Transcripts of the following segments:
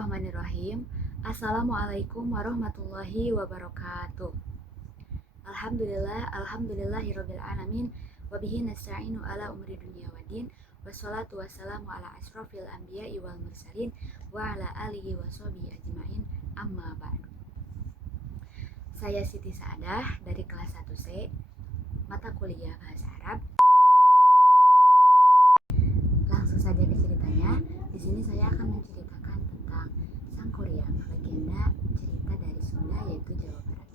Bismillahirrahmanirrahim. Assalamualaikum warahmatullahi wabarakatuh. Alhamdulillahirabbil alamin wa bihi nasta'inu ala umuri dunya waddin. Wassalatu wassalamu ala asyrofil anbiya'i wal mursalin wa ala alihi wa sahbihi ajmain. Amma ba'du. Saya Siti Saadah dari kelas 1C, mata kuliah Bahasa Arab. Langsung saja ke ceritanya. Di sini saya akan menceritakan tentang Sangkuriang, legenda cerita dari Sunda yaitu Jawa Barat.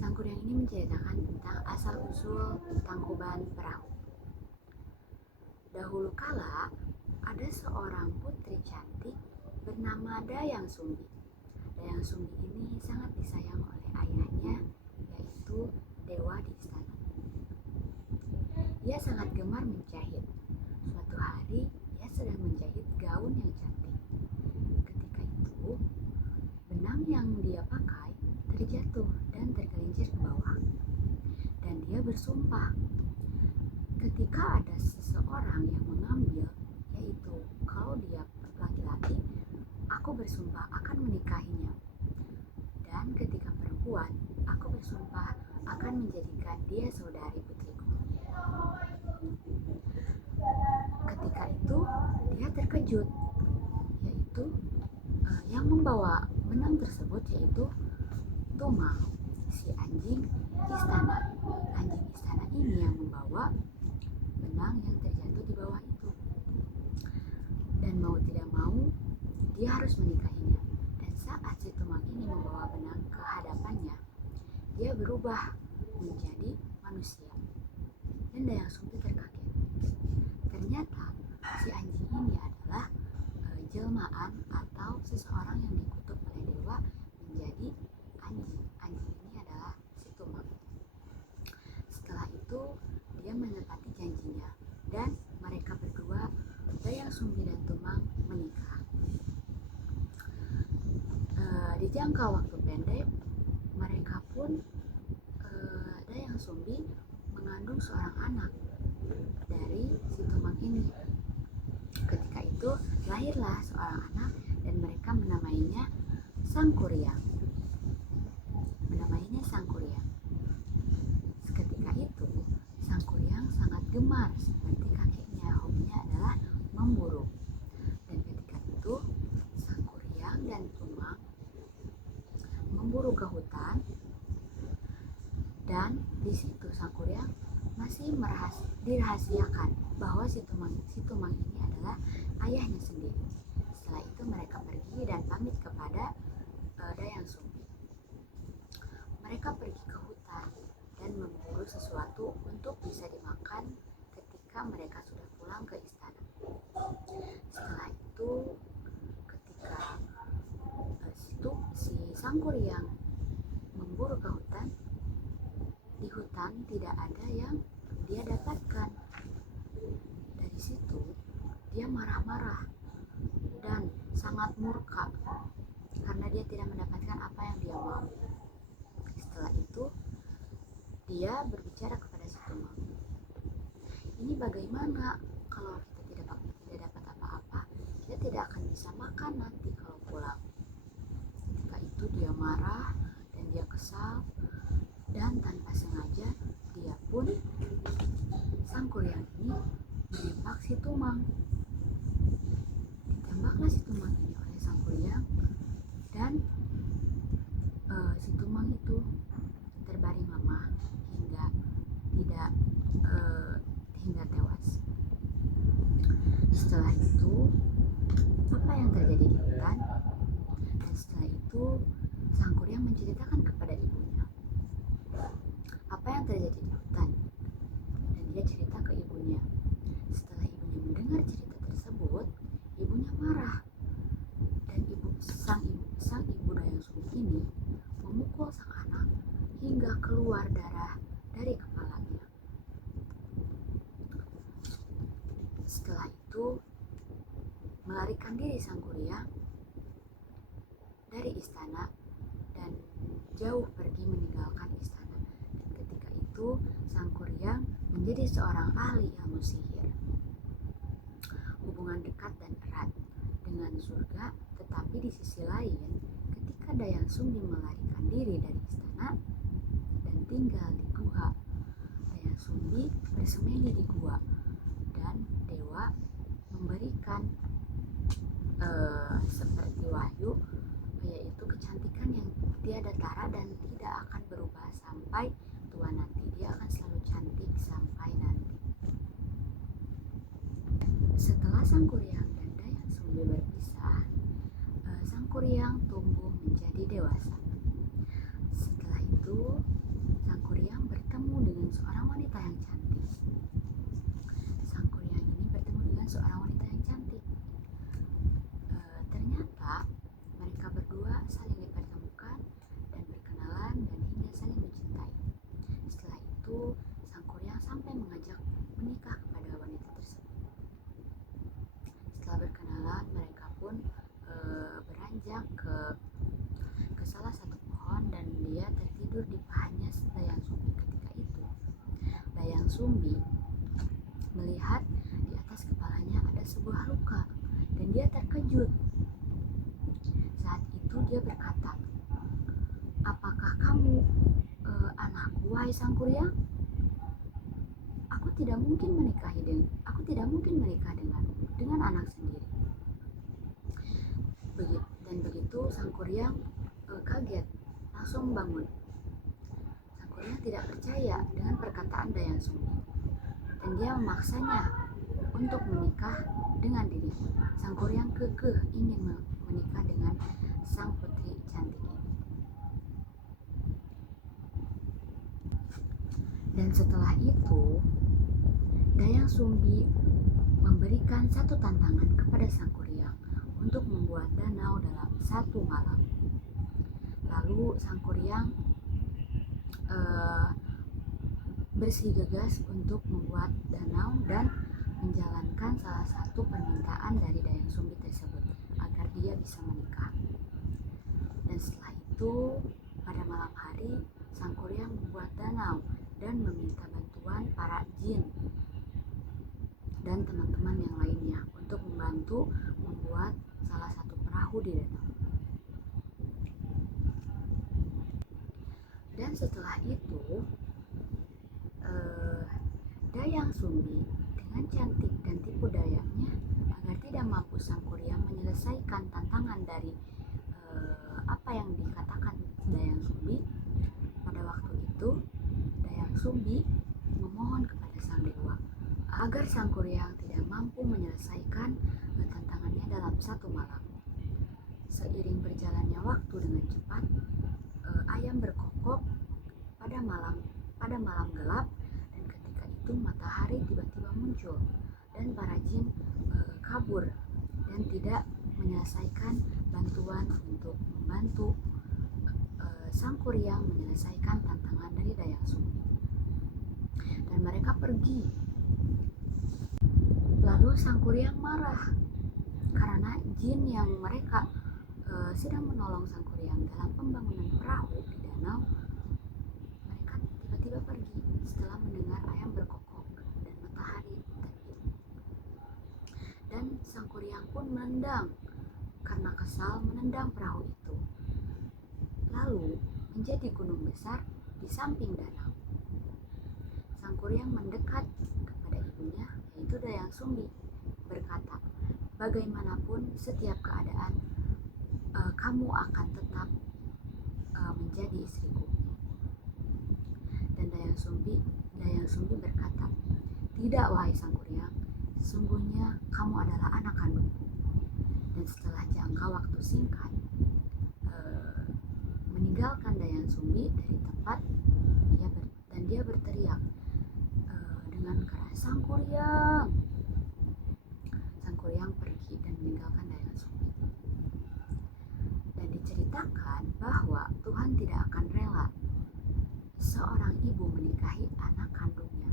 Sangkuriang ini menceritakan tentang asal-usul Tangkuban Perahu. Dahulu kala ada seorang putri cantik bernama Dayang Sumbi. Dayang Sumbi ini sangat disayang oleh ayahnya, yaitu dewa di istana. Ia sangat gemar menjahit. Suatu hari, ia sedang menjahit gaun yang cantik. Ketika itu, benang yang dia pakai terjatuh dan tergelincir ke bawah. Dan dia bersumpah, ketika ada seseorang yang mengambil, yaitu kalau dia laki-laki, aku bersumpah akan menikahinya. Dan ketika perempuan, aku bersumpah akan menjadikan dia saudari putriku. Ketika itu dia terkejut, yaitu yang membawa benang tersebut yaitu Tumang, si anjing istana. Anjing istana ini yang membawa benang yang terjatuh di bawah itu. Dan mau tidak mau dia harus menikahinya. Dan saat si Tumang ini membawa benang ke hadapannya, dia berubah menjadi manusia. Dan Dayang Sumbi terkaget. Ternyata si anjing ini adalah jelmaan atau seseorang yang dikutuk oleh dewa menjadi anjing. Anjing ini adalah si Tumang. Setelah itu dia menepati janjinya dan mereka berdua, Dayang Sumbi dan Tumang, menikah. Di jangka waktu pendek mereka pun Dayang Sumbi mengandung seorang anak dari si Tumang ini. Ketika itu lahirlah seorang anak dan mereka menamainya Sangkuriang. Seketika itu Sangkuriang sangat gemar seperti kakeknya, hobinya adalah memburu. Dan ketika itu Sangkuriang dan Tumang memburu ke hutan. Dan di situ Sangkuriang masih dirahasiakan bahwa si Tumang ini adalah ayahnya sendiri. Setelah itu mereka pergi dan pamit kepada Dayang Sumbi. Mereka pergi ke hutan dan memburu sesuatu untuk bisa dimakan ketika mereka sudah pulang ke istana. Setelah itu ketika si Sangkuriang memburu ke hutan, di hutan tidak ada yang dia dapatkan. Dari situ dia marah-marah dan sangat murka karena dia tidak mendapatkan apa yang dia mau. Setelah itu dia berbicara kepada si Tumang, ini bagaimana kalau kita tidak dapat apa-apa, kita tidak akan bisa makan nanti kalau pulang. Ketika itu dia marah dan dia kesal, dan tanpa sengaja dia pun Sangkuriang ini menembak si Tumang. Ditembaklah si Tumang ini oleh Sangkuriang dan si Tumang itu terbaring lemah hingga tewas. Setelah itu apa yang terjadi di hutan? Dan setelah itu Sangkuriang menceritakan kepada ibunya apa yang terjadi di hutan, dan dia cerita ke ibunya. Setelah ibunya mendengar cerita tersebut, ibunya marah dan sang ibu Dayang Sumbi ini memukul sang anak hingga keluar darah dari kepalanya. Setelah itu melarikan diri Sangkuriang dari istana dan jauh pergi meninggalkan istana. Dan ketika itu Sangkuriang menjadi seorang ahli ilmu sihir. Hubungan dekat dan erat dengan surga. Tetapi di sisi lain, ketika Dayang Sumbi melarikan diri dari istana dan tinggal di gua, Dayang Sumbi bersemedi di gua dan dewa memberikan seperti wahyu, yaitu kecantikan yang tiada tara dan tidak akan berubah sampai tua nanti. Dia akan selalu cantik sampai nanti. Setelah Sang Kuryang dan Dayang Sumbi berpisah, Sang Kuryang tumbuh menjadi dewasa. Setelah itu, Sang Kuryang bertemu dengan seorang wanita yang cantik. Sang Kuryang ini bertemu dengan seorang wanita yang cantik. Ternyata mereka berdua saling dipertemukan dan berkenalan dan hingga saling mencintai. Setelah itu, Sang Kuryang sampai mengajak menikah kepada wanita tersebut. Setelah berkenalan, mereka pun beranjak ke salah satu pohon dan dia tertidur di pahanya Dayang Sumbi. Ketika itu, Dayang Sumbi melihat di atas kepalanya ada sebuah luka dan dia terkejut. Saat itu dia berkata, "Apakah kamu anakku, wahai Sang Kuryang? Aku tidak mungkin menikah dengan anak sendiri." Begitu Sang Kuryang kaget, langsung bangun. Sang Kuryang tidak percaya dengan perkataan Dayang Sumbi dan dia memaksanya untuk menikah dengan dirinya. Sang Kuryang kekeh ingin menikah dengan sang putri cantik ini. Dan setelah itu, Dayang Sumbi memberikan satu tantangan kepada Sang Kuryang untuk membuat danau dalam satu malam. Lalu Sang Kuryang bersikeras untuk membuat danau dan menjalankan salah satu permintaan dari Dayang Sumbi tersebut agar dia bisa menikah. Dan setelah itu, pada malam hari, Sang Kuryang membuat danau dan meminta bantuan para jin dan teman-teman yang lainnya untuk membantu membuat salah satu perahu di danau. Dan setelah itu, Dayang Sumbi dengan cantik dan tipu dayanya agar tidak mampu Sang Kuryang menyelesaikan tantangan dari apa yang dikatakan Dayang Sumbi. Pada waktu itu, Dayang Sumbi memohon kepada sang dewa agar Sang Kuryang tidak mampu menyelesaikan tantangannya dalam satu malam. Seiring berjalannya waktu dengan cepat, ayam berkokok pada malam gelap, dan ketika itu matahari tiba-tiba muncul dan para jin kabur dan tidak menyelesaikan bantuan untuk membantu Sang Kuryang menyelesaikan tantangan dari Dayang Sumbi. Dan mereka pergi. Lalu Sang Kuryang marah karena jin yang mereka sedang menolong Sang Kuryang dalam pembangunan perahu di danau, mereka tiba-tiba pergi setelah mendengar ayam berkokok dan matahari terbit. Dan Sang Kuryang pun menendang karena kesal menendang perahu itu. Lalu menjadi gunung besar di samping danau. Sang Kuryang mendekat kepada ibunya, yaitu Dayang Sumbi, berkata, "Bagaimanapun setiap keadaan kamu akan tetap menjadi istriku." Dan Dayang Sumbi berkata, "Tidak, wahai Sang Kuryang, sesungguhnya kamu adalah anak kandungku." Dan setelah jangka waktu singkat, meninggalkan Dayang Sumbi dari tempat dan dia berteriak dengan keras, "Sang Kuryang!" Sang Kuryang pergi dan meninggalkan Dayang Sumbi. Dan diceritakan bahwa Tuhan tidak akan rela seorang ibu menikahi anak kandungnya.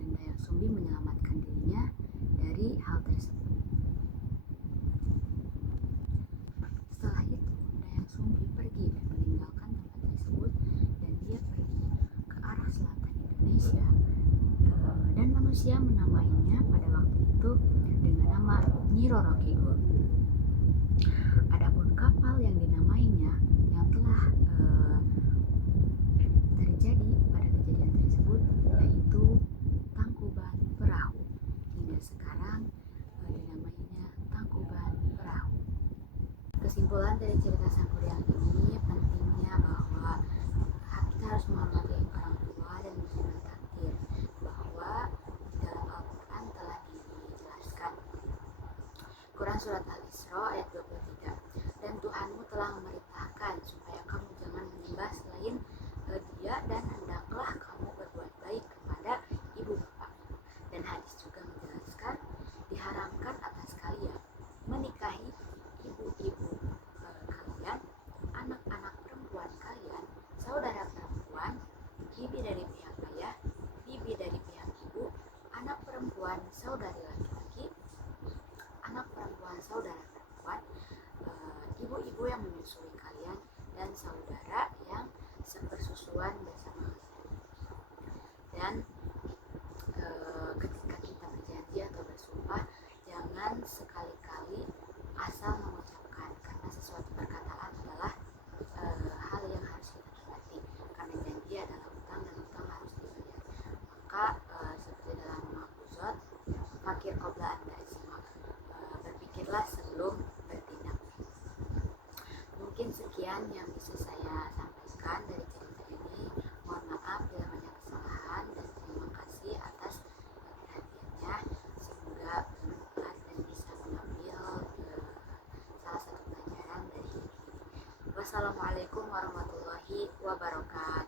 Dan Dayang Sumbi menyelamatkan dirinya dari hal tersebut. Setelah itu, Dayang Sumbi pergi dan meninggalkan tempat tersebut dan dia pergi ke arah selatan Indonesia. Dan manusia menamainya pada waktu itu dengan nama bernama Nyi Roro Kidul. Adapun kapal yang dinamainya yang telah terjadi pada kejadian tersebut yaitu Tangkuban Perahu. Hingga sekarang dinamainya Tangkuban Perahu. Kesimpulan dari cerita Sang Kuryang ini pentingnya bahwa kita harus menghormati orang tua dan menerima takdir, bahwa di dalam Al-Quran telah dijelaskan. Quran Surat Al-Isra ayat 23, dan Tuhanmu telah memerintahkan supaya kamu jangan menyembah selain Dia, dan hendaklah kamu berbuat baik kepada ibu bapak. Dan hadis juga menjelaskan diharamkan atas kalian menikahi ibu-ibu kalian, anak-anak perempuan kalian, saudara perempuan, bibi dari pihak ayah, bibi dari pihak ibu, anak perempuan saudari laki-laki, anak perempuan saudara perempuan, ibu-ibu yang menyusui kalian, dan saudara yang sepersusuan bersama kalian. Dan ketika kita berjanji atau bersumpah, jangan sekali-kali asal mengucapkan, karena sesuatu perkataan adalah hal yang harus kita tepati, karena janji adalah utang dan utang harus dibayar. Maka seperti dalam Mahfuzat, fakir qabla anda azima, berpikirlah sebelum bertindak. Mungkin sekian yang bisa saya sampaikan dari cerita ini. Mohon maaf bila banyak kesalahan, dan terima kasih atas perhatiannya. Semoga bermanfaat dan bisa mengambil salah satu pelajaran dari ini. Wassalamualaikum warahmatullahi wabarakatuh.